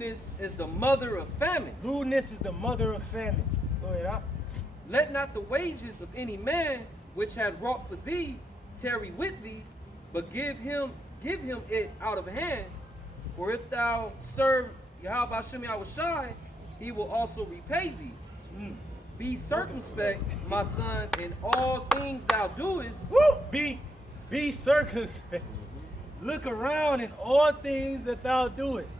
Lewdness is the mother of famine. Lewdness is the mother of famine. Go ahead, huh? Let not the wages of any man which had wrought for thee tarry with thee, but give him it out of hand. For if thou serve Yahweh Hashem Yahushai, he will also repay thee. Be circumspect, my son, in all things thou doest. Woo! Be circumspect. Look around in all things that thou doest.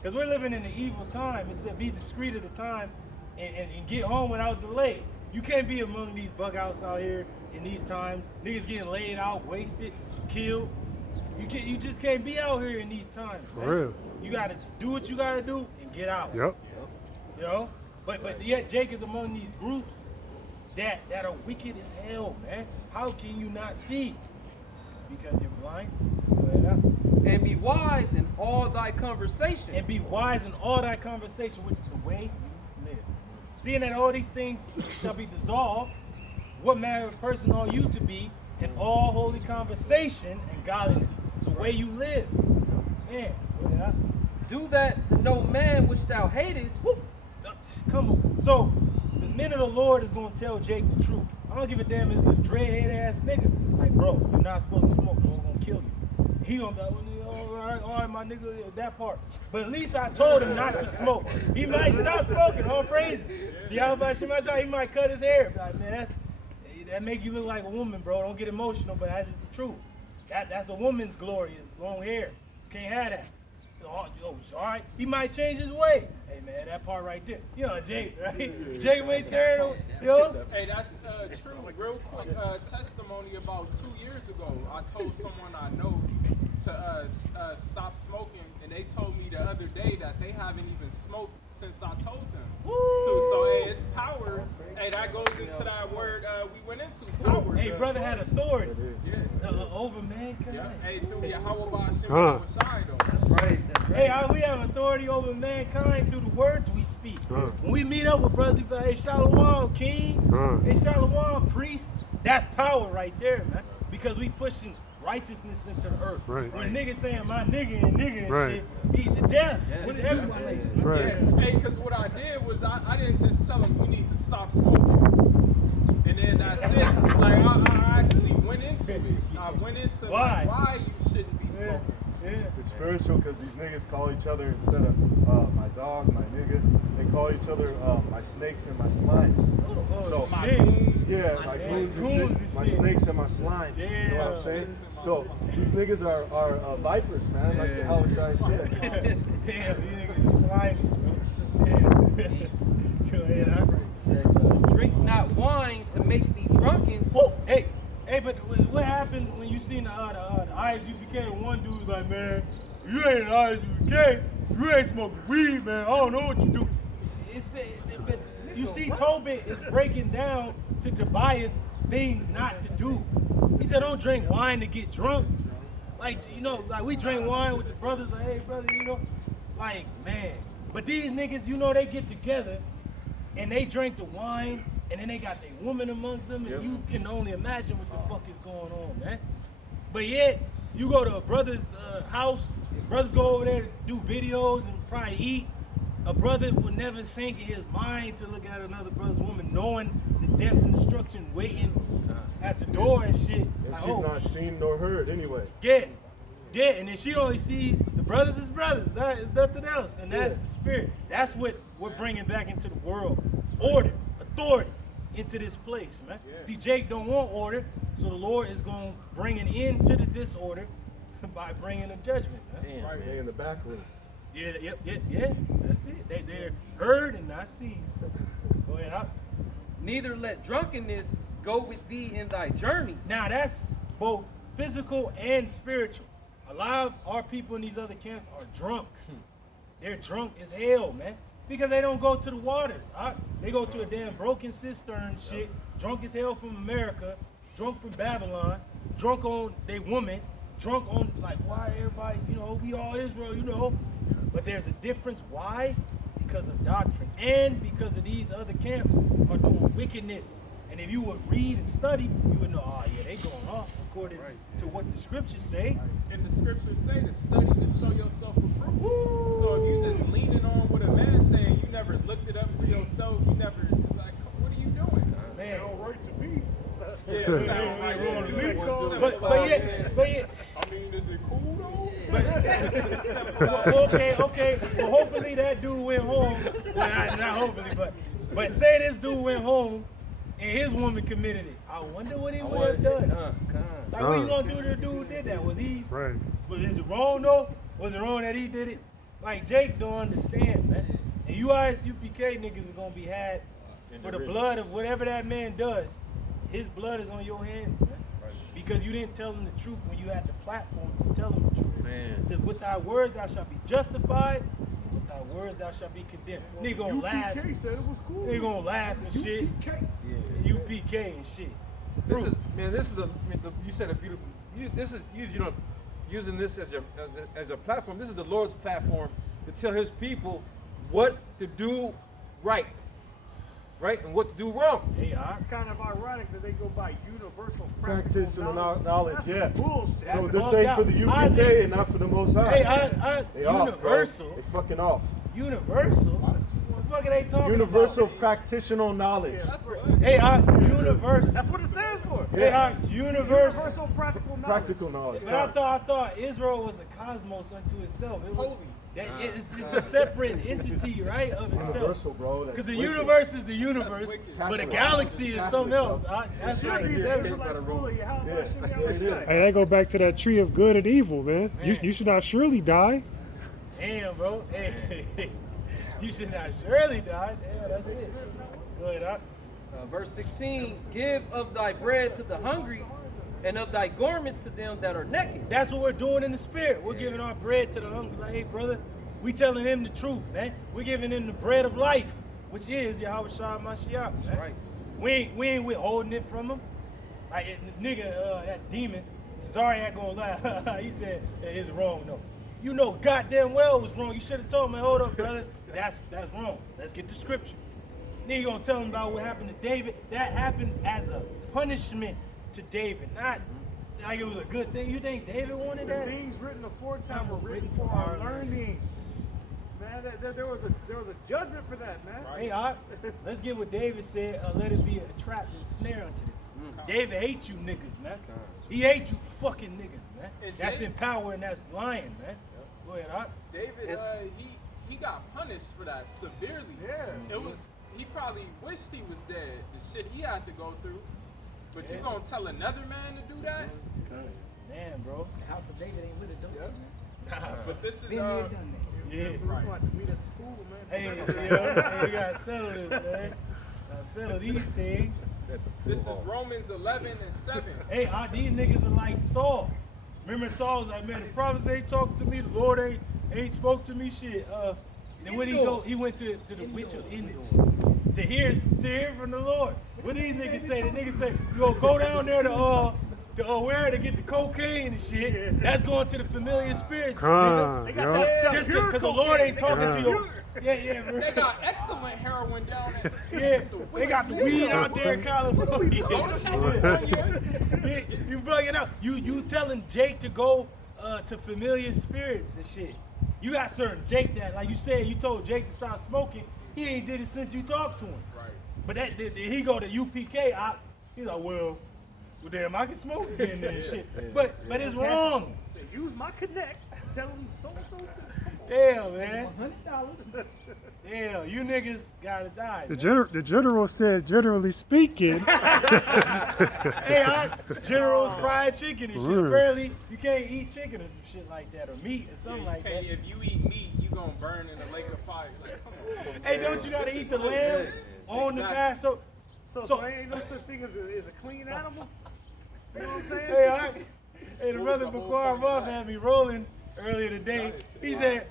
Because we're living in an evil time. It said be discreet at the time and get home without delay. You can't be among these bug outs out here in these times. Niggas getting laid out, wasted, killed. You just can't be out here in these times. For real. You gotta do what you gotta do and get out. Yep. You know? But yet Jake is among these groups that are wicked as hell, man. How can you not see? Because you're blind. And be wise in all thy conversation. And be wise in all thy conversation, which is the way you live. Seeing that all these things shall be dissolved, what manner of person are you to be in all holy conversation and godliness? The way you live. Man, do that to no man which thou hatest. Woo. Come on. So, the men of the Lord is going to tell Jake the truth. I don't give a damn if it's a dreadhead ass nigga. Like, bro, you're not supposed to smoke, bro. We're going to kill you. He gonna be like, all right, my nigga, that part. But at least I told him not to smoke. He might stop smoking, all praises. See how about he might cut his hair. Like, man, that make you look like a woman, bro. Don't get emotional, but that's just the truth. That's a woman's glory, is long hair. Can't have that. All right, he might change his way. Hey man, that part right there. You know, Jake, right? Jake may turn on, Hey, that's true. Real quick testimony about 2 years ago. I told someone I know to stop smoking, and they told me the other day that they haven't even smoked since I told them to. So hey, it's power. Hey, that goes into that word we went into, power. Hey, brother had authority over mankind. Yeah. Hey, through Yahweh Hashem Yahushai though. That's right. Hey, we have authority over mankind through the words we speak. When we meet up with brothers, we be like, hey, Shalom, king. Hey, Shalom, priest. That's power right there, man. Because we pushing righteousness into the earth. Right. When niggas saying my nigga and shit, eat the death. What's everyone lacing? Right. Yeah. Hey, because what I did was I didn't just tell them you need to stop smoking. And then that's it. Like, I actually went into it. I went into why you shouldn't be smoking. Yeah. It's spiritual because these niggas call each other, instead of my dog, my nigga, they call each other my snakes and my slimes. So my goons. Yeah, my goons and shit, my snakes and my slimes. You know what I'm saying? So these niggas are vipers, man, like the Halashai said. Damn, these niggas slimy. Go ahead, huh? Says, drink not wine to make thee drunken. Oh, hey, but what happened when you seen the ISUPK? One dude's like, man, you ain't an ISUPK. You ain't smoking weed, man. I don't know what you do. You see, Tobit is breaking down to Tobias things not to do. He said, don't drink wine to get drunk. Like, you know, like we drink wine with the brothers. Like, hey, brother, you know, like, man. But these niggas, you know, they get together and they drink the wine, and then they got their woman amongst them, and you can only imagine what the fuck is going on, man. But yet, you go to a brother's house, brothers go over there to do videos and probably eat. A brother would never think in his mind to look at another brother's woman, knowing the death and destruction waiting at the door and shit. And like, she's not seen nor heard anyway. Yeah, and then she only sees the brothers as brothers. That is nothing else, and that's the spirit. That's what we're bringing back into the world. Order, authority into this place, man. See, Jake don't want order, so the Lord is going to bring an end to the disorder by bringing a judgment. That's right. They in the back room. Yeah, that's it. They're heard and not seen. Go ahead, huh? Neither let drunkenness go with thee in thy journey. Now that's both physical and spiritual. A lot of our people in these other camps are drunk. They're drunk as hell, man. Because they don't go to the waters. They go to a damn broken cistern shit, drunk as hell from America, drunk from Babylon, drunk on they woman, drunk on, like, why everybody, you know, we all Israel, you know. But there's a difference. Why? Because of doctrine. And because of these other camps are doing wickedness. And if you would read and study, you would know, oh yeah, they going off according to what the scriptures say. And the scriptures say to study to show yourself approved. So if you just leaning himself. He never like, what are you doing? Man, Sound right to me. Yeah, sound right to me. But yeah. I mean, is it cool though? Okay. Well, hopefully that dude went home. Well, not hopefully, but say this dude went home and his woman committed it. I wonder what he would have done. Like, what you gonna do to the dude who did that? Was it wrong though? Was it wrong that he did it? Like, Jake don't understand, man. And you ISUPK niggas are gonna be had for the blood of whatever that man does. His blood is on your hands, man. Because you didn't tell him the truth when you had the platform to tell him the truth. Man. It says, with thy words thou shalt be justified, with thy words thou shalt be condemned. Nigga gonna laugh. UPK said it was cool. Nigga gonna laugh and shit. Yeah. UPK and shit. This is you said a beautiful. Using this as a platform. This is the Lord's platform to tell His people what to do right, and what to do wrong. Hey, It's kind of ironic that they go by universal Practical knowledge, That's yeah. bullshit. So they're saying for the UPK and not for the Most High. Hey, They off, bro. universal. They fucking off. Universal? What the fuck are they talking Universal about? practitioner knowledge. That's what. Hey, universal. That's what it stands for. Hey, universal. Universal practical knowledge. Practical knowledge. But I thought Israel was a cosmos unto itself. It was, it's a separate entity, right, of itself. Universal, bro. Because the universe is the universe, but a galaxy is something else. That's Should like be separate. Israelite school of Yahweh. Yeah, it is. Hey, that go back to that tree of good and evil, man. Man. You should not surely die. Damn, bro. Hey, you should not surely die. Damn, that's it. Go ahead, Doc. Verse 16: Give of thy bread to the hungry, and of thy garments to them that are naked. That's what we're doing in the spirit. We're giving our bread to the hungry. Like, hey, brother, we telling him the truth, man. We're giving him the bread of life, which is Yahweh Shah Mashiach, man. Right. We ain't withholding it from him. Like, nigga, that demon, Zari ain't gonna lie. He said, hey, it's wrong, though. You know goddamn well it was wrong. You should have told me, hold up, brother. That's wrong. Let's get the scripture. Then you gonna tell him about what happened to David. That happened as a punishment to David, not like it was a good thing. You think David wanted The that? things written aforetime were written for our learning. Man, there was a judgment for that, man. Hey, let's get what David said. Let it be a trap and snare unto them. David hates you niggas, man. He hates you fucking niggas, man. And That's David- in power and that's lying, man. Go ahead, David, he got punished for that severely. Yeah. It was. He probably wished he was dead. The shit he had to go through. But you Yeah. gonna tell another man to do that? Man, bro. The house of David ain't with it, don't Yeah. it, man? But this is Been there, done that. Yeah. We're going to meet at the pool, man. Hey, we gotta settle this, man. Gotta settle these things. this is Romans 11:7. Hey, these niggas are like Saul. Remember Saul was like, man, the prophets ain't talking to me, the Lord ain't spoke to me, shit. Then when he went to the witch of Endor to hear from the Lord. What these niggas say? The niggas say, yo, go down there to where to get the cocaine and shit. That's going to the familiar spirits. They got that Just pure because the Lord ain't talking to cocaine. you. Yeah, bro. They got excellent heroin down there. Yeah, they got the weed out there in California. You bugging out. You telling Jake to go to familiar spirits and shit. You got certain Jake that, like you said, you told Jake to stop smoking. He ain't did it since you talked to him. Right. But he go to UPK. He's like, well, damn, I can smoke again and shit. But it's wrong. So use my connect. Tell them so. Damn, man. $100. Damn, you niggas gotta die. The general said, generally speaking. Hey, General's fried chicken and shit. Mm. Apparently, you can't eat chicken or some shit like that, or meat or something like that. If you eat meat, you gonna burn in a lake of fire. Like, come on. Hey, don't you gotta eat the lamb on the Exactly. pass? So ain't no such thing as a clean animal. You know what I'm saying? Hey, hey, the brother Bakwar Ruff had me rolling earlier today. He said,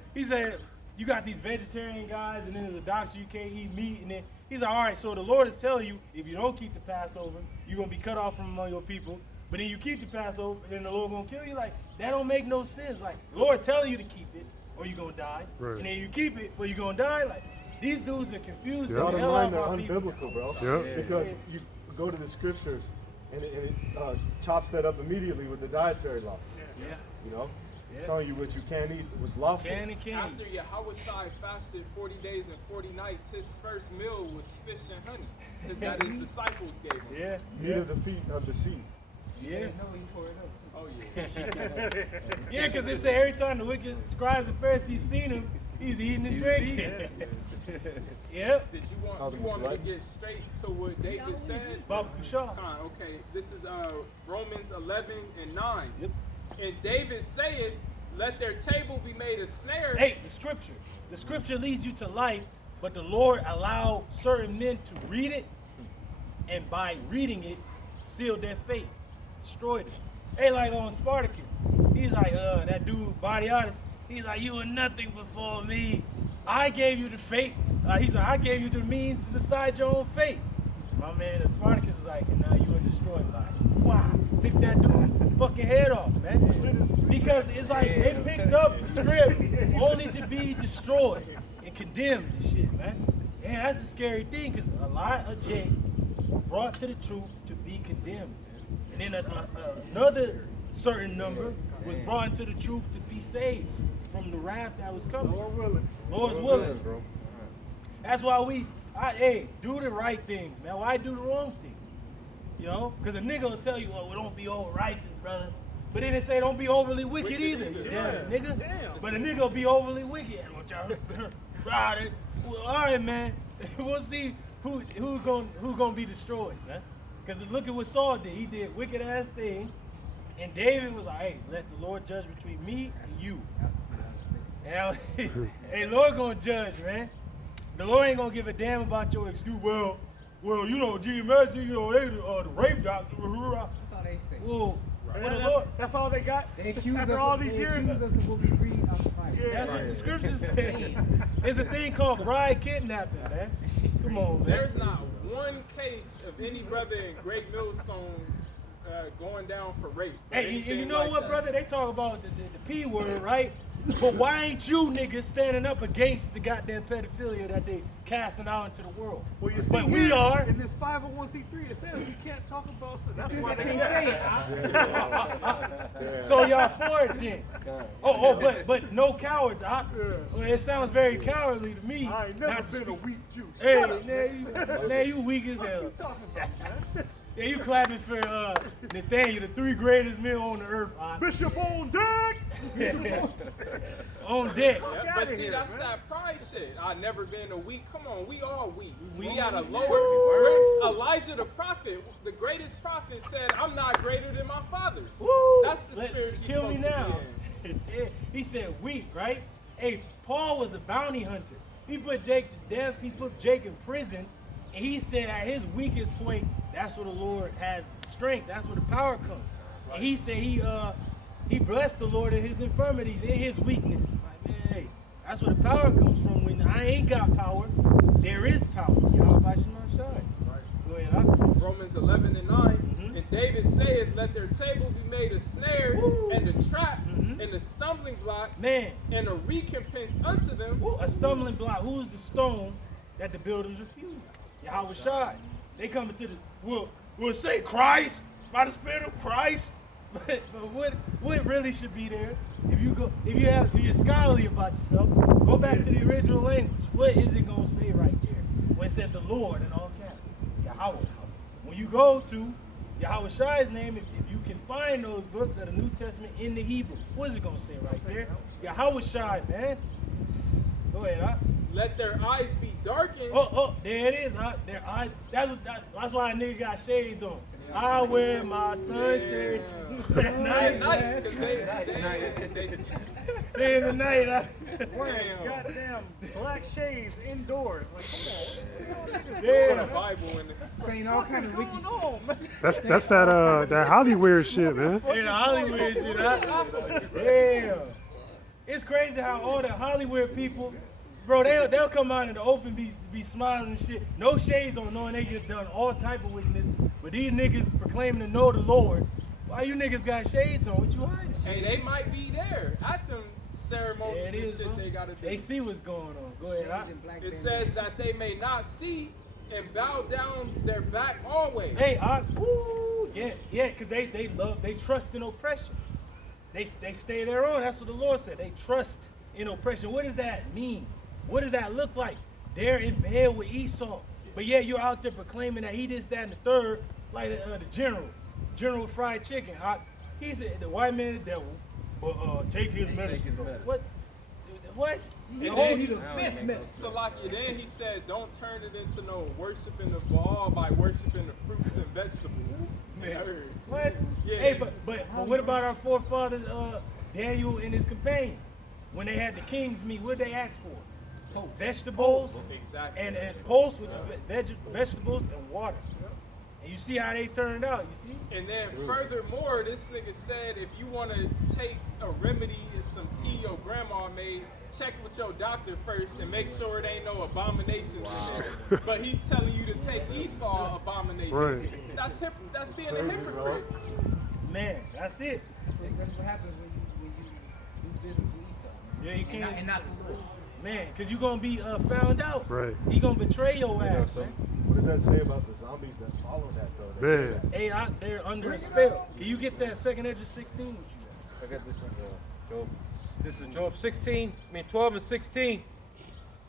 you got these vegetarian guys, and then there's a doctor, you can't eat meat, and then he's like, all right, so the Lord is telling you, if you don't keep the Passover, you're gonna be cut off from among your people. But then you keep the Passover, and then the Lord gonna kill you. Like, that don't make no sense. Like, the Lord telling you to keep it, or you're gonna die. Right. And then you keep it, but you're gonna die. Like, these dudes are confused. Yeah. the Bottom hell line, out they're of our people. unbiblical, bro. Yeah. Because you go to the scriptures and it chops that up immediately with the dietary laws. Yeah. You know, Telling you what you can't eat was lawful. Can and can't After Yahushua fasted 40 days and 40 nights, his first meal was fish and honey that his disciples gave him. Yeah. Eat of the feet of the sea. Yeah. No, he tore it up too. Oh yeah. Yeah, because they say every time the wicked scribes and Pharisees seen him, he's eating and drinking. Yep. Did you want me to get straight to what David said? Baba Kushar. Con, okay, this is Romans 11 and 9. Yep. And David saith, let their table be made a snare. Hey, the scripture. The scripture leads you to life, but the Lord allowed certain men to read it, and by reading it, sealed their fate, destroyed it. Hey, like on Spartacus, he's like, that dude, body artist, he's like, you were nothing before me. I gave you the fate. He's like, I gave you the means to decide your own fate. My man, Spartacus is like, and now you are destroyed by it. Wow, took that dude's fucking head off, man. Because it's like they picked up the script only to be destroyed and condemned and shit, man. And that's a scary thing, because a lot of Jake were brought to the truth to be condemned. And then another certain number was brought into the truth to be saved from the wrath that was coming. Lord willing. Lord's willing, bro. That's why hey, do the right things, man. Why do the wrong thing? You know? Because a nigga will tell you, oh, don't be over righteous, brother. But then they say don't be overly wicked either. Damn, nigga. Damn. But a nigga will be overly wicked. Right. Well, all right, man. We'll see who gonna be destroyed, man. Because look at what Saul did. He did wicked ass things. And David was like, hey, let the Lord judge between me and you. And hey, Lord gonna judge, man. The Lord ain't gonna give a damn about your excuse. Well, you know, GMS, you know, they the rape doctor. That's all they say. Well, for the Lord, That's all they got? They accuse After us, all these they years? accuse us of what we read out the Bible. that's what the scriptures say. There's a thing called bride kidnapping, man. Come on, man. There's not one case of any brother in Great Millstone going down for rape. Hey, you Anything know like what, that. brother? They talk about the P word, right? But why ain't you niggas standing up against the goddamn pedophilia that they casting out into the world? Well, you see But we here are. in this 501c3, it says we can't talk about so that's This why is they what they can't. say. So y'all for it then? But no cowards. Well, it sounds very cowardly to me. I ain't not never to been a speak- weak Jew. Hey, Shut up. man, you weak as hell. What you talking about, man? Yeah, you clapping for Nathaniel, the three greatest men on the earth. Bishop on deck. On deck. Yeah, outta but see, here, that's man. that pride shit. I never been a weak. Come on, we all weak. We We at a weak. lower. Elijah the prophet, the greatest prophet, said, "I'm not greater than my fathers." Woo! That's the spirit you're Kill me supposed now. to be in. Yeah, he said weak, right? Hey, Paul was a bounty hunter. He put Jake to death. He put Jake in prison. And he said at his weakest point, that's where the Lord has strength. That's where the power comes. And he said he blessed the Lord in his infirmities, in his weakness. Like, man, hey, that's where the power comes from. When I ain't got power, there is power. Y'all about your shines. Go ahead, huh? Romans 11 and 9. And David saith, "Let their table be made a snare, Woo. and a trap, and a stumbling block, Man, and a recompense unto them." a stumbling block. Who is the stone that the builders refused? Yahweh Shai. They come into we'll say Christ, by the Spirit of Christ. But what really should be there? If you're scholarly about yourself, go back to the original language. What is it gonna say right there? When it said the Lord in all caps, Yahweh. When you go to Yahweh Shai's name, if you can find those books of the New Testament in the Hebrew, what is it gonna say right there? Yahweh Shai, man. Go ahead, huh? Let their eyes be darkened. Oh, there it is. Their eyes. That's why a nigga got shades on. I wear my sunshades at At night. night, 'cause they see. Day and the night. Wearing goddamn black shades indoors. Like, come on. Put a Yeah. Bible in it. Saying all kinds of wicked What's shit. going on, man? That's that Hollywood shit, man. Yeah, the Hollywood shit. Yeah. It's crazy how all the Hollywood people, bro, they'll come out in the open be smiling and shit. No shades on, knowing they get done all type of wickedness. But these niggas proclaiming to know the Lord. Why you niggas got shades on? What you hiding? Hey, they might be there at them ceremonies Yeah, it is, and shit bro. they gotta do. They see what's going on. Go ahead. Shades and black It bandanas. says that they may not see and bow down their back always. Hey, yeah, because they trust in oppression. They stay their own. That's what the Lord said. They trust in oppression. What does that mean? What does that look like? They're in bed with Esau. But yeah, you're out there proclaiming that he this, that, and the third, like the General Fried Chicken. He said the white man the devil, but take his medicine. What? What? And Hold then you to Salakia, then he said, don't turn it into no worshiping the Baal by worshiping the fruits and vegetables. What? Yeah. Hey, but what about our forefathers, Daniel and his companions? When they had the kings meet, what did they ask for? Vegetables. Exactly. And post, which is vegetables and water. And you see how they turned out, you see? And then furthermore, this nigga said if you want to take a remedy, some tea your grandma made, check with your doctor first and make sure it ain't no abominations in there. But he's telling you to take Esau abomination. Right. That's being a hypocrite. Man, that's it. That's what happens when you do business with Esau. Yeah, you can't. And not the Lord. Man, because you're going to be found out. Right. He going to betray your ass, man. What does that say about the zombies that follow that though? They do Man. that? Hey, they're under a spell. Can you get that 2nd Ezra 16 with you? I got this one, Job. This is Job 12 and 16.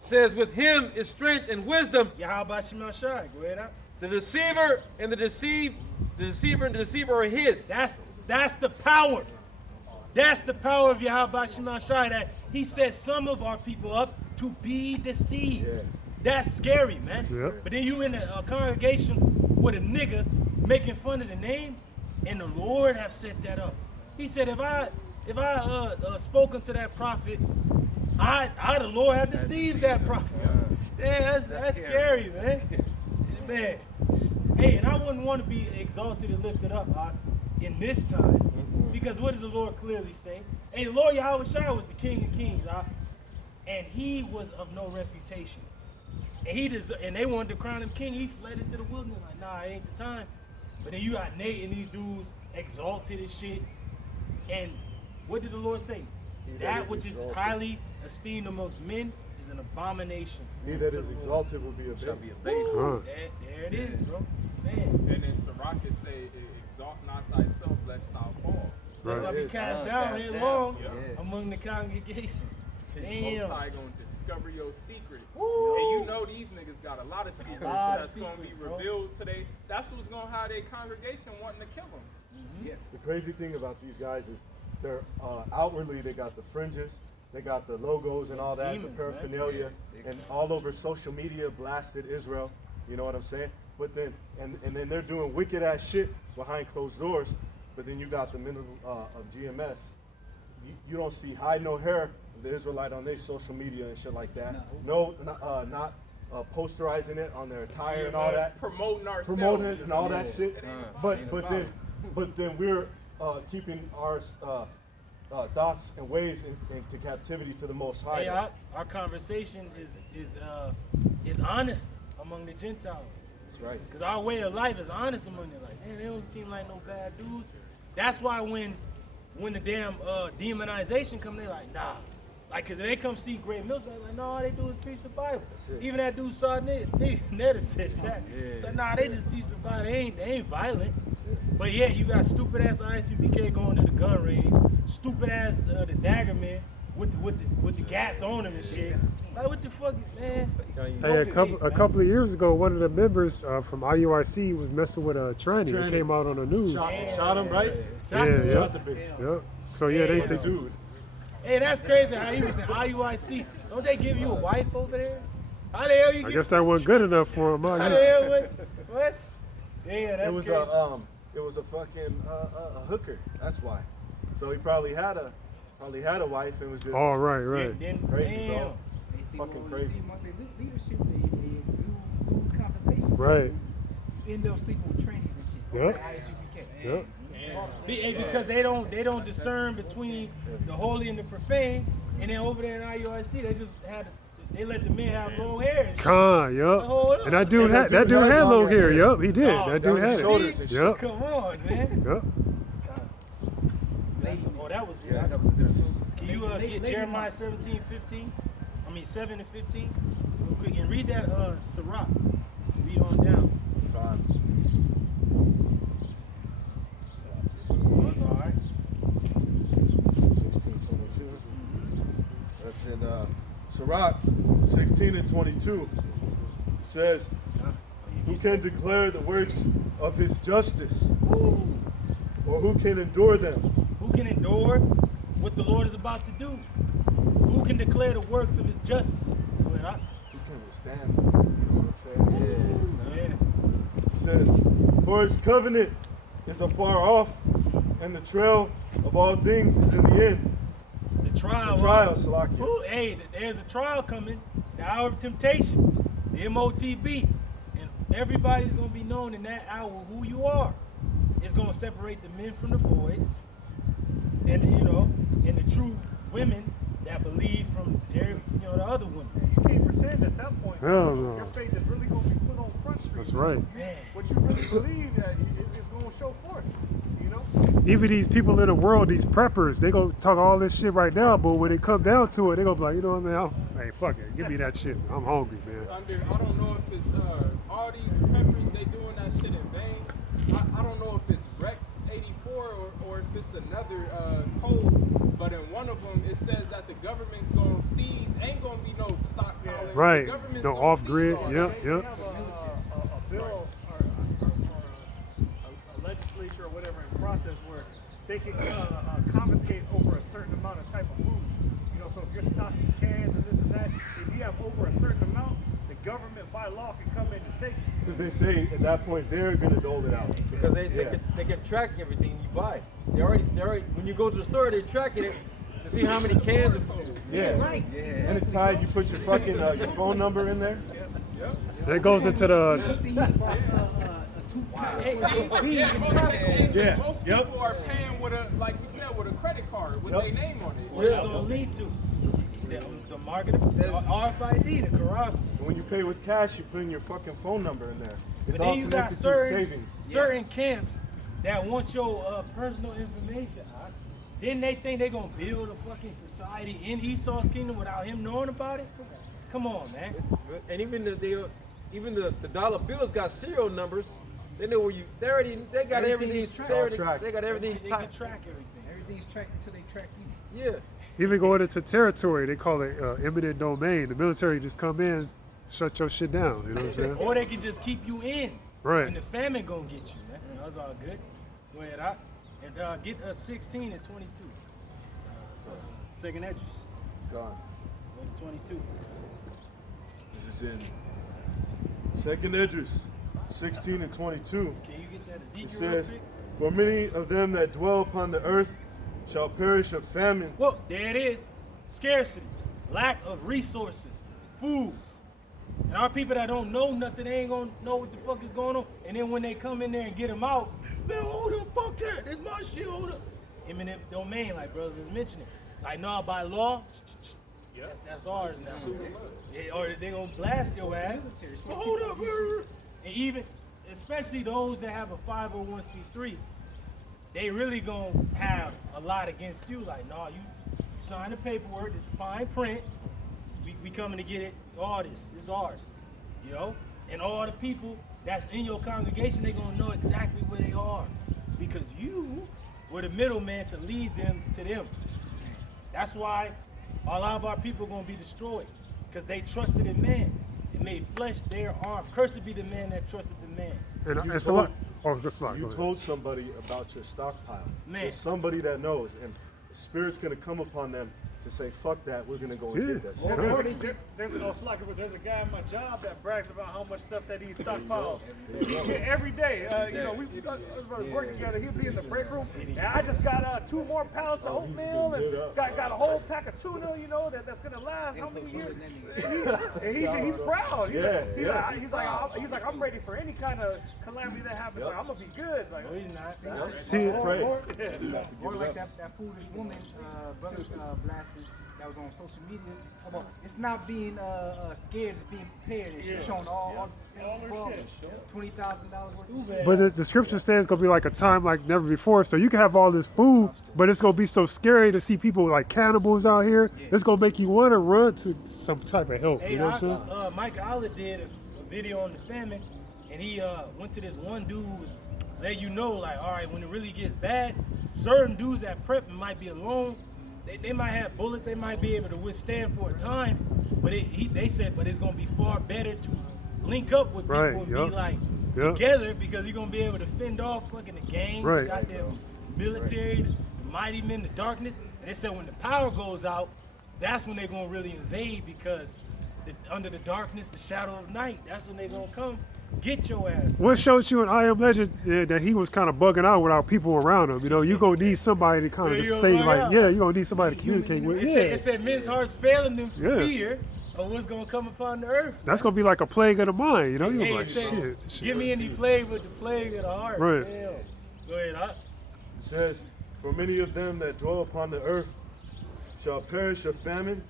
Says, with him is strength and wisdom. Yahweh Shema Shai. Go ahead out. The deceiver and the deceiver are his. That's the power. That's the power of Yahweh Shema Shai, that he set some of our people up to be deceived. Yeah. That's scary, man. Yep. But then you in a congregation with a nigga making fun of the name, and the Lord have set that up. He said, if I spoken to that prophet, I the Lord have deceived that prophet. Yeah, that's scary, man. Man. Hey, and I wouldn't want to be exalted and lifted up in this time. Because what did the Lord clearly say? Hey, the Lord Yahweh Shai was the King of Kings, and he was of no reputation. And they wanted to crown him king. He fled into the wilderness like, nah, it ain't the time. But then you got Nate and these dudes exalted as shit. And what did the Lord say? That which is highly esteemed amongst men is an abomination. He that is exalted will be abased. Huh. There it is, bro. Man. And then Sirach say, exalt not thyself lest thou fall. Let's Right. not be Yes. cast Cast down down. long Yeah. among the congregation. Most Damn. High gonna discover your secrets. Woo. And you know these niggas got a lot of secrets lot of that's gonna be secrets, bro. revealed today. That's what's gonna have their congregation wanting to kill them. The crazy thing about these guys is they're outwardly they got the fringes, they got the logos and all that, Demons, the paraphernalia, and all over social media blasted Israel. You know what I'm saying? But then and then they're doing wicked ass shit behind closed doors. But then you got the middle of GMS. You don't see hide no hair of the Israelite on their social media and shit like that. No, not posterizing it on their attire and all that. Promoting ourselves. Promoting it and all that Yeah. shit. It ain't But then we're keeping our thoughts and ways into captivity to the Most High. Hey, our conversation is honest among the Gentiles. That's right. Because our way of life is honest among them. Like, man, they don't seem like no bad dudes. That's why when the damn demonization come, they like, nah. Like, because if they come see Great Mills, they're like, no, all they do is preach the Bible. it. Even that dude saw Netta said that. So, nah, they just teach the Bible. They ain't violent. But yeah, you got stupid ass ICBK going to the gun range. Stupid ass the Dagger Man with the gas on him and shit. Like, what the fuck, man? Hey, a couple of years ago, one of the members from IUIC was messing with a tranny. It came out on the news. Shot him, right? Yeah. Shot the bitch. Yep. So yeah, they Dude. Hey, that's crazy how he was in IUIC. Don't they give you a wife over there? How the hell you I get? guess that wasn't good enough for him. How the hell what? Yeah, that's It was crazy. it was a fucking a hooker. That's why. So he probably had a wife and was just Oh, right. Then, crazy, damn. bro. They see, Fucking well, crazy. You see, once they leadership, they exude conversation. Right. You end up sleeping with trannies and shit. Yep. Like ISUPK. Yep. Because they don't discern between the holy and the profane, and then over there in IUIC they let the men have long hair. And shit. Khan, yup. Hold up. And that dude had had long long hair. hair. Yup, he did. Oh, That down dude his had shoulders it. and Yup. Come on, man. Yup. Oh, that was Yeah, it. that was Can you get Jeremiah 17:15? I mean 7 and 15. Real quick, and read that Sirach. Read on down. fine. That's all right. in Sirach 16 and 22. It says, who can declare the works of his justice? Or who can endure them? Who can endure what the Lord is about to do? Who can declare the works of his justice? Who can withstand them? You know what I'm saying? Yeah. It says, for his covenant is afar off, and the trail of all things is in the end. The trial. The trial, Salakia. Ooh, hey, there's a trial coming. The hour of temptation. The MOTB. And everybody's going to be known in that hour who you are. It's going to separate the men from the boys. And, and the true women that believe from their, the other women. You can't pretend at that point. Hell no. Your faith is really going to be put on front street. That's right. What you really believe that is going to show forth. Even these people in the world, these preppers, they gonna talk all this shit right now, but when it come down to it, they gonna be like, you know what I mean? Hey, fuck it, give me that shit. I'm hungry, man. I don't know if it's all these peppers, they doing that shit in vain. I don't know if it's Rex 84 or if it's another code, but in one of them it says that the government's gonna seize, ain't gonna be no stockpiling. Right, The government's no gonna off seize grid, all yep, that. yep. A bill or a legislature or whatever in process where they can confiscate over a certain amount of type of food. So if you're stocking cans and this and that, if you have over a certain amount, the government by law can come in and take it. Because they say at that point they're gonna dole it out. Because they can track everything you buy. They already when you go to the store, they're tracking it to see how many cans of food. Yeah, Right. yeah. And it's tied. You put your fucking your phone number in there. That goes into the. See, you bought a 2-pack. Yeah. Most people are paying with a, like you said, with a credit card with their name on it. What it's going to lead to? The market, the RFID, the Quran. When you pay with cash, you put in your fucking phone number in there. It's But all then you got connected to your certain savings. camps that want your personal information. Then they think they're going to build a fucking society in Esau's kingdom without him knowing about it? Come on, man. And even the dollar bills got serial numbers. They know where you. They got everything. tracked. They got everything. They can track everything. Everything's tracked until they track you. Yeah. Even going into territory, they call it eminent domain. The military just come in, shut your shit down. You know what I'm saying? Or they can just keep you in. Right. And the famine gonna get you, man. That's all good. Go ahead, and get 16 and 22. Second edges. Gone. 22. This is in Second Idris 16 and 22. Can you get that Ezekiel It real says, quick? for many of them that dwell upon the earth shall perish of famine. Well, there it is. Scarcity, lack of resources, food. And our people that don't know nothing, they ain't gonna know what the fuck is going on. And then when they come in there and get them out, man, hold up, fuck that. That's my shit, hold up. Eminent domain, like brothers was mentioning. Like, no, by law, that's ours now. Or they gonna blast your ass. Well, hold up, and even, especially those that have a 501c3, they really gonna have a lot against you. Like, no, you sign the paperwork, it's fine print. We coming to get it. All this is ours, And all the people that's in your congregation, they gonna know exactly where they are, because you were the middleman to lead them to them. That's why a lot of our people are gonna be destroyed, because they trusted in man. They made flesh their arm. Cursed be the man that trusted the man. And it's a lot. Oh, that's not. You told somebody about your stockpile. Man. There's somebody that knows, and the Spirit's gonna come upon them to say, "Fuck that, we're gonna go and get that shit." There's a guy in my job that brags about how much stuff that he stockpiles. Every day, we was working together. He'd be in the break room, and I just got 2 more pallets of oatmeal and got a whole pack of tuna. That's gonna last how many years? And he's proud. He's like I'm ready for any kind of calamity that happens. Like, I'm gonna be good. Like, No, he's not. See, Pray. Or like that foolish woman, brother blasted, that was on social media. It's not being scared, it's being prepared. And she's showing all her shit. $20,000 worth of but the scripture says it's gonna be like a time like never before. So you can have all this food, but it's gonna be so scary to see people like cannibals out here. It's gonna make you want to run to some type of help. Hey, You know what I'm saying? Mike Olive did a video on the famine, and he went to this one dude's, let you know, like, all right, when it really gets bad, certain dudes that prepping might be alone. they might have bullets, they might be able to withstand for a time, but they said, but it's gonna be far better to link up with people and be like together, because you're gonna be able to fend off fucking the gangs, the goddamn military, the mighty men, the darkness. And they said when the power goes out, that's when they're gonna really invade, because under the darkness, the shadow of night, that's when they're gonna come get your ass. What shows you in I Am Legend that he was kind of bugging out without people around him? You know, you're gonna need somebody to kind of just say like, you're gonna need somebody to communicate with. It said men's hearts failing them for fear of what's gonna come upon the earth. That's gonna be like a plague of the mind, you know? You're like, shit. Give me any plague with the plague of the heart. Right. Damn. Go ahead, It says, for many of them that dwell upon the earth shall perish of famine,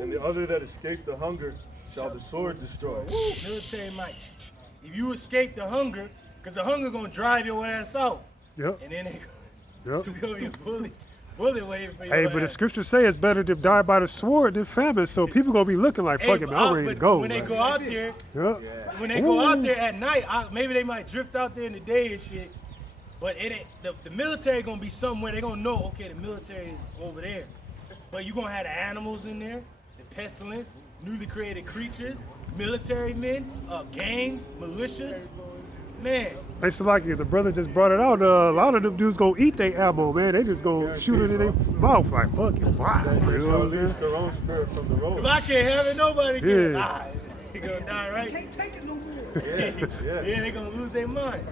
and the other that escape the hunger shall the sword destroy. Military might. If you escape the hunger, because the hunger gonna drive your ass out. Yep. And then it's gonna be a bullet waiting for your Hey, ass. but the scriptures say it's better to die by the sword than famine, so people gonna be looking like, fuck it, man, I'm ready to go. When they go out there, when they go out there at night, maybe they might drift out there in the day and shit. But it ain't the military gonna be somewhere. They gonna know, okay, the military is over there. But you gonna have the animals in there, the pestilence, newly created creatures, military men, gangs, militias. Man. Hey, so like the brother just brought it out. A lot of them dudes go eat their ammo, man. They just go shoot it in their mouth like, fuck it, wow. They shall release their own spirit from the road. If I can't have it, nobody can die. They gonna die, right? Can't take it no more. Yeah, They gonna lose their mind.